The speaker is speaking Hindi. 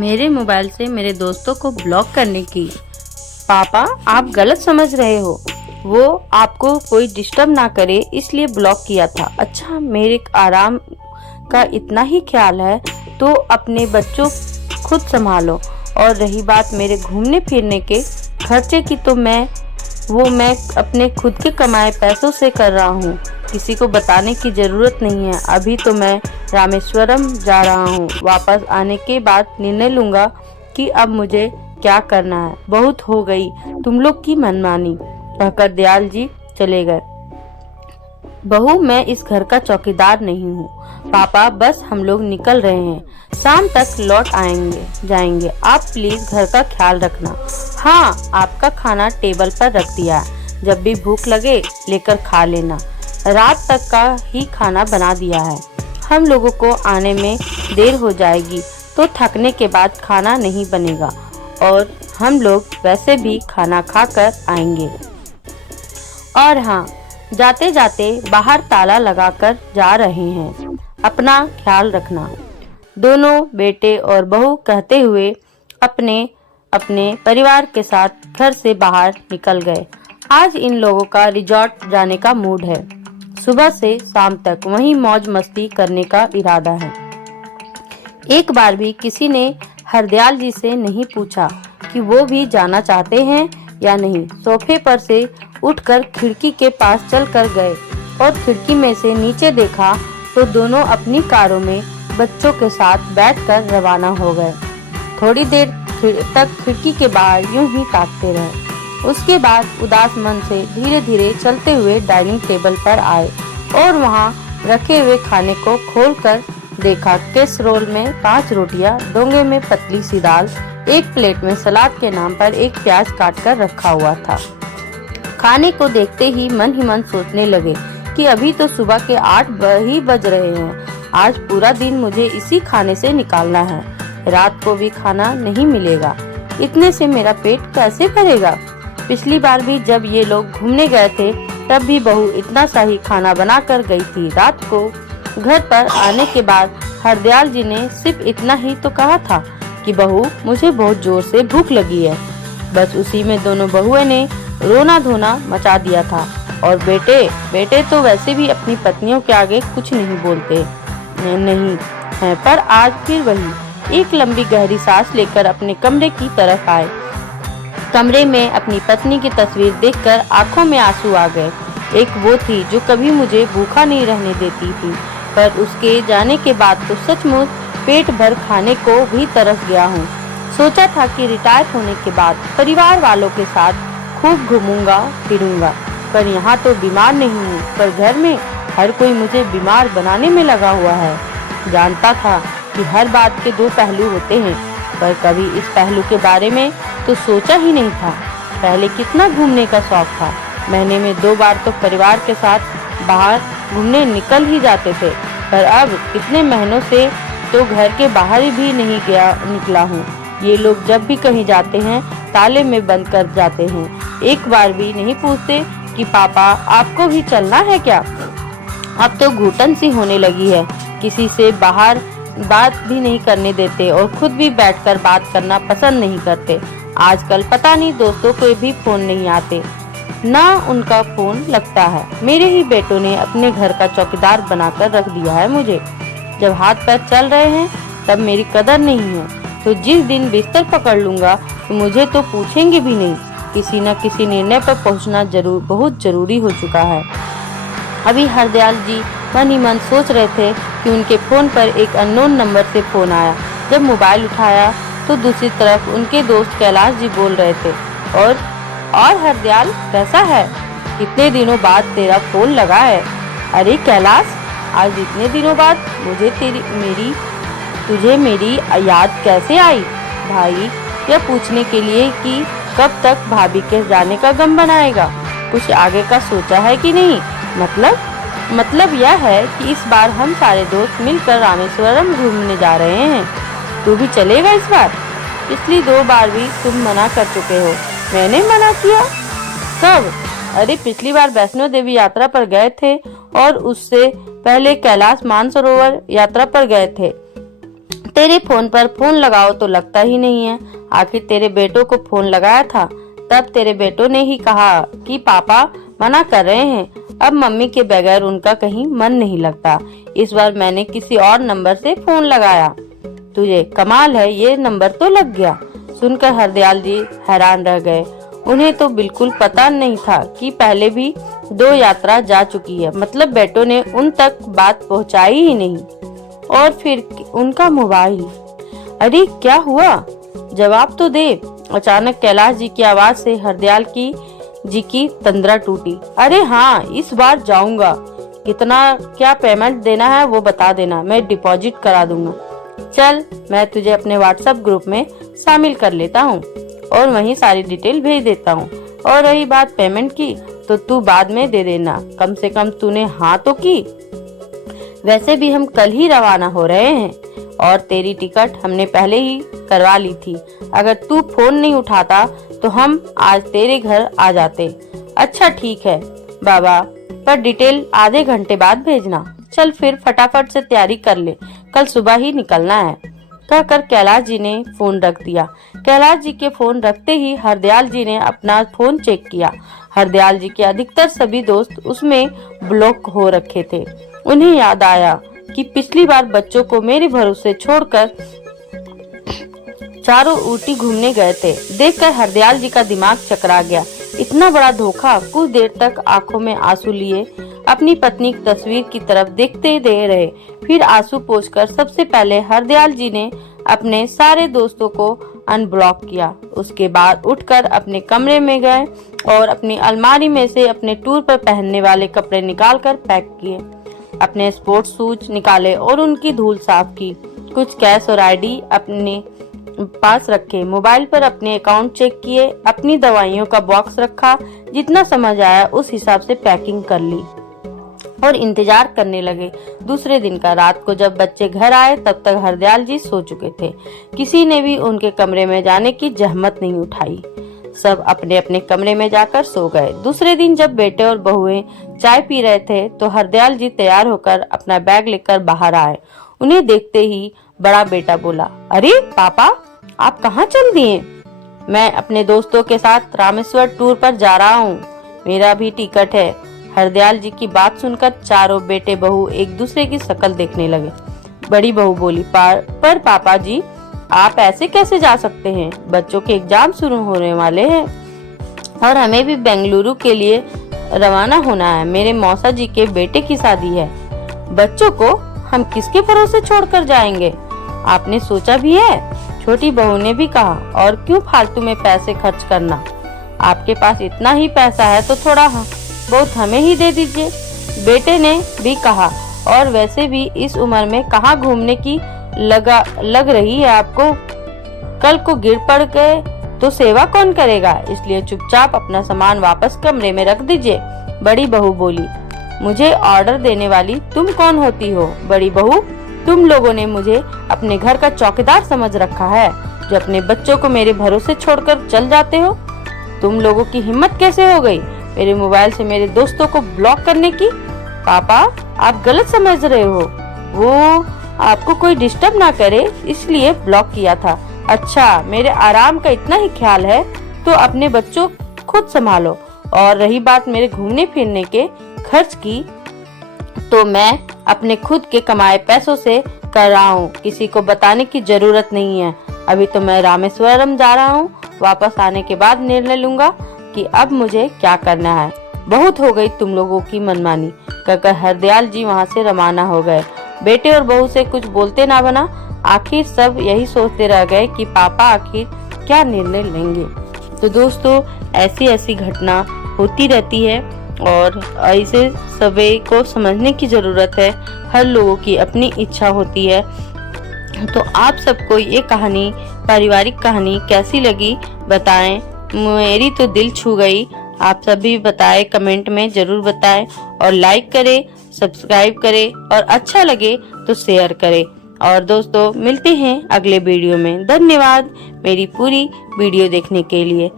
मेरे मोबाइल से मेरे दोस्तों को ब्लॉक करने की। पापा, आप गलत समझ रहे हो। वो आपको कोई डिस्टर्ब ना करे इसलिए ब्लॉक किया था। अच्छा, मेरे आराम का इतना ही ख्याल है तो अपने बच्चों खुद संभालो। और रही बात मेरे घूमने फिरने के खर्चे की, तो मैं अपने खुद के कमाए पैसों से कर रहा हूँ। किसी को बताने की जरूरत नहीं है। अभी तो मैं रामेश्वरम जा रहा हूँ। वापस आने के बाद निर्णय लूंगा कि अब मुझे क्या करना है। बहुत हो गई तुम लोग की मनमानी, कहकर दयाल जी चले गए। बहू, मैं इस घर का चौकीदार नहीं हूँ। पापा, बस हम लोग निकल रहे हैं, शाम तक लौट जाएंगे। आप प्लीज घर का ख्याल रखना। हाँ, आपका खाना टेबल पर रख दिया, जब भी भूख लगे लेकर खा लेना। रात तक का ही खाना बना दिया है। हम लोगों को आने में देर हो जाएगी तो थकने के बाद खाना नहीं बनेगा और हम लोग वैसे भी खाना खाकर आएंगे। और हाँ, जाते जाते बाहर ताला लगाकर जा रहे हैं। अपना ख्याल रखना। दोनों बेटे और बहू कहते हुए अपने अपने परिवार के साथ घर से बाहर निकल गए। आज इन लोगों का रिजॉर्ट जाने का मूड है। सुबह से शाम तक वहीं मौज मस्ती करने का इरादा है। एक बार भी किसी ने हरदयाल जी से नहीं पूछा कि वो भी जाना चाहते हैं या नहीं। सोफे पर से उठकर खिड़की के पास चलकर गए और खिड़की में से नीचे देखा तो दोनों अपनी कारों में बच्चों के साथ बैठकर रवाना हो गए। थोड़ी देर तक खिड़की के बाहर यूं ही ताकते रहे। उसके बाद उदास मन से धीरे धीरे चलते हुए डाइनिंग टेबल पर आए और वहां रखे हुए खाने को खोलकर देखा। कैसरोल में 5 रोटियां, डोंगे में पतली सी दाल, एक प्लेट में सलाद के नाम पर एक प्याज काटकर रखा हुआ था। खाने को देखते ही मन सोचने लगे कि अभी तो सुबह के 8 ही बज रहे हैं। आज पूरा दिन मुझे इसी खाने से निकालना है। रात को भी खाना नहीं मिलेगा। इतने से मेरा पेट कैसे भरेगा। पिछली बार भी जब ये लोग घूमने गए थे तब भी बहू इतना सा ही खाना बना कर गई थी। रात को घर पर आने के बाद हरदयाल जी ने सिर्फ इतना ही तो कहा था कि बहू, मुझे बहुत जोर से भूख लगी है। बस उसी में दोनों बहुओं ने रोना धोना मचा दिया था। और बेटे तो वैसे भी अपनी पत्नियों के आगे कुछ नहीं बोलते नहीं है। पर आज फिर वही एक लंबी गहरी सांस लेकर अपने कमरे की तरफ आए। कमरे में अपनी पत्नी की तस्वीर देखकर आंखों में आंसू आ गए। एक वो थी जो कभी मुझे भूखा नहीं रहने देती थी, पर उसके जाने के बाद तो सचमुच पेट भर खाने को भी तरस गया हूँ। सोचा था कि रिटायर होने के बाद परिवार वालों के साथ खूब घूमूंगा फिरूंगा, पर यहाँ तो बीमार नहीं हूँ, पर घर में हर कोई मुझे बीमार बनाने में लगा हुआ है। जानता था कि हर बात के 2 पहलू होते हैं, पर कभी इस पहलू के बारे में तो सोचा ही नहीं था। पहले कितना घूमने का शौक था। महीने में 2 बार तो परिवार के साथ बाहर घूमने निकल ही जाते थे, पर अब कितने महीनों से तो घर के बाहर भी नहीं निकला हूँ। ये लोग जब भी कहीं जाते हैं ताले में बंद कर जाते हैं। एक बार भी नहीं पूछते कि पापा, आपको भी चलना है क्या। अब तो घुटन सी होने लगी है। किसी से बाहर बात भी नहीं करने देते और खुद भी बैठकर बात करना पसंद नहीं करते। आजकल पता नहीं दोस्तों को भी फोन नहीं आते, ना उनका फोन लगता है। मेरे ही बेटों ने अपने घर का चौकीदार बनाकर रख दिया है मुझे। जब हाथ पैर चल रहे हैं तब मेरी कदर नहीं है, तो जिस दिन बिस्तर पकड़ लूंगा तो मुझे तो पूछेंगे भी नहीं। किसी न किसी निर्णय पर पहुंचना बहुत जरूरी हो चुका है। अभी हरदयाल जी मन ही मन सोच रहे थे कि उनके फोन पर एक अननोन नंबर से फोन आया। जब मोबाइल उठाया तो दूसरी तरफ उनके दोस्त कैलाश जी बोल रहे थे। और हरदयाल, कैसा है? कितने दिनों बाद तेरा फोन लगा है। अरे कैलाश, आज इतने दिनों बाद तुझे मेरी याद कैसे आई भाई? यह पूछने के लिए कि कब तक भाभी के जाने का गम बनाएगा। कुछ आगे का सोचा है कि नहीं? मतलब यह है कि इस बार हम सारे दोस्त मिलकर रामेश्वरम घूमने जा रहे हैं। तू भी चलेगा इस बार? पिछली 2 बार भी तुम मना कर चुके हो। मैंने मना किया? कब? अरे पिछली बार वैष्णो देवी यात्रा पर गए थे और उससे पहले कैलाश मानसरोवर यात्रा पर गए थे। तेरे फोन पर फोन लगाओ तो लगता ही नहीं है। आखिर तेरे बेटों को फोन लगाया था, तब तेरे बेटों ने ही कहा कि पापा मना कर रहे हैं। अब मम्मी के बगैर उनका कहीं मन नहीं लगता। इस बार मैंने किसी और नंबर से फोन लगाया। तुझे कमाल है, ये नंबर तो लग गया। सुनकर हरदयाल जी हैरान रह गए। उन्हें तो बिल्कुल पता नहीं था कि पहले भी 2 यात्रा जा चुकी है, मतलब बेटों ने उन तक बात पहुंचाई ही नहीं। और फिर उनका मोबाइल, अरे क्या हुआ, जवाब तो दे। अचानक कैलाश जी की आवाज से हरदयाल जी की तंद्रा टूटी। अरे हाँ, इस बार जाऊंगा। कितना क्या पेमेंट देना है वो बता देना, मैं डिपॉजिट करा दूंगा। चल, मैं तुझे अपने व्हाट्सएप ग्रुप में शामिल कर लेता हूँ और वहीं सारी डिटेल भेज देता हूँ। और रही बात पेमेंट की, तो तू बाद में दे देना, कम से कम तूने हाँ तो की। वैसे भी हम कल ही रवाना हो रहे हैं और तेरी टिकट हमने पहले ही करवा ली थी। अगर तू फोन नहीं उठाता तो हम आज तेरे घर आ जाते। अच्छा ठीक है बाबा, पर डिटेल आधे घंटे बाद भेजना। चल फिर फटाफट से तैयारी कर ले, कल सुबह ही निकलना है, कहकर कैलाश जी ने फोन रख दिया। कैलाश जी के फोन रखते ही हरदयाल जी ने अपना फोन चेक किया। हरदयाल जी के अधिकतर सभी दोस्त उसमें ब्लॉक हो रखे थे। उन्हें याद आया कि पिछली बार बच्चों को मेरे भरोसे छोड़कर चारों ऊटी घूमने गए थे। देखकर हरदयाल जी का दिमाग चकरा गया। इतना बड़ा धोखा। कुछ देर तक आंखों में आंसू लिए अपनी पत्नी की तस्वीर की तरफ देखते दे रहे। फिर आंसू पोंछकर सबसे पहले हरदयाल जी ने अपने सारे दोस्तों को अनब्लॉक किया। उसके बाद उठकर अपने कमरे में गए और अपनी अलमारी में से अपने टूर पर पहनने वाले कपड़े निकालकर पैक किए। अपने स्पोर्ट्स शूज निकाले और उनकी धूल साफ की। कुछ कैश और आईडी अपने पास रखे। मोबाइल पर अपने अकाउंट चेक किए। अपनी दवाइयों का बॉक्स रखा। जितना समझ आया उस हिसाब से पैकिंग कर ली और इंतजार करने लगे दूसरे दिन का। रात को जब बच्चे घर आए तब तक हरदयाल जी सो चुके थे। किसी ने भी उनके कमरे में जाने की जहमत नहीं उठाई। सब अपने अपने कमरे में जाकर सो गए। दूसरे दिन जब बेटे और बहुएं चाय पी रहे थे तो हरदयाल जी तैयार होकर अपना बैग लेकर बाहर आए। उन्हें देखते ही बड़ा बेटा बोला, अरे पापा, आप कहाँ चल दिए? मैं अपने दोस्तों के साथ रामेश्वर टूर पर जा रहा हूँ, मेरा भी टिकट है। हरदयाल जी की बात सुनकर चारों बेटे बहू एक दूसरे की शक्ल देखने लगे। बड़ी बहू बोली, पर पापा जी, आप ऐसे कैसे जा सकते हैं? बच्चों के एग्जाम शुरू होने वाले हैं और हमें भी बेंगलुरु के लिए रवाना होना है। मेरे मौसा जी के बेटे की शादी है। बच्चों को हम किसके भरोसे छोड़कर जाएंगे? आपने सोचा भी है? छोटी बहू ने भी कहा, और क्यों फालतू में पैसे खर्च करना? आपके पास इतना ही पैसा है तो थोड़ा बहुत हमें ही दे दीजिए। बेटे ने भी कहा, और वैसे भी इस उम्र में कहाँ घूमने की लग रही है आपको? कल को गिर पड़ गए तो सेवा कौन करेगा? इसलिए चुपचाप अपना सामान वापस कमरे में रख दीजिए। बड़ी बहू बोली, मुझे ऑर्डर देने वाली तुम कौन होती हो? बड़ी बहू, तुम लोगों ने मुझे अपने घर का चौकीदार समझ रखा है, जो अपने बच्चों को मेरे भरोसे छोड़कर चल जाते हो। तुम लोगों की हिम्मत कैसे हो गई मेरे मोबाइल से मेरे दोस्तों को ब्लॉक करने की? पापा, आप गलत समझ रहे हो। वो आपको कोई डिस्टर्ब ना करे इसलिए ब्लॉक किया था। अच्छा, मेरे आराम का इतना ही ख्याल है तो अपने बच्चों खुद संभालो। और रही बात मेरे घूमने फिरने के खर्च की, तो मैं अपने खुद के कमाए पैसों से कर रहा हूँ, किसी को बताने की जरूरत नहीं है। अभी तो मैं रामेश्वरम जा रहा हूँ, वापस आने के बाद निर्णय लूंगा कि अब मुझे क्या करना है। बहुत हो गई तुम लोगों की मनमानी, कहकर हरदयाल जी वहाँ से रवाना हो गए। बेटे और बहू से कुछ बोलते ना बना। आखिर सब यही सोचते रह गए कि पापा आखिर क्या निर्णय लेंगे। तो दोस्तों, ऐसी घटना होती रहती है और ऐसे सभी को समझने की जरूरत है। हर लोगों की अपनी इच्छा होती है। तो आप सबको ये कहानी, पारिवारिक कहानी कैसी लगी बताएं। मेरी तो दिल छू गई। आप सभी बताएं, कमेंट में जरूर बताएं और लाइक करें, सब्सक्राइब करें और अच्छा लगे तो शेयर करें। और दोस्तों, मिलते हैं अगले वीडियो में। धन्यवाद मेरी पूरी वीडियो देखने के लिए।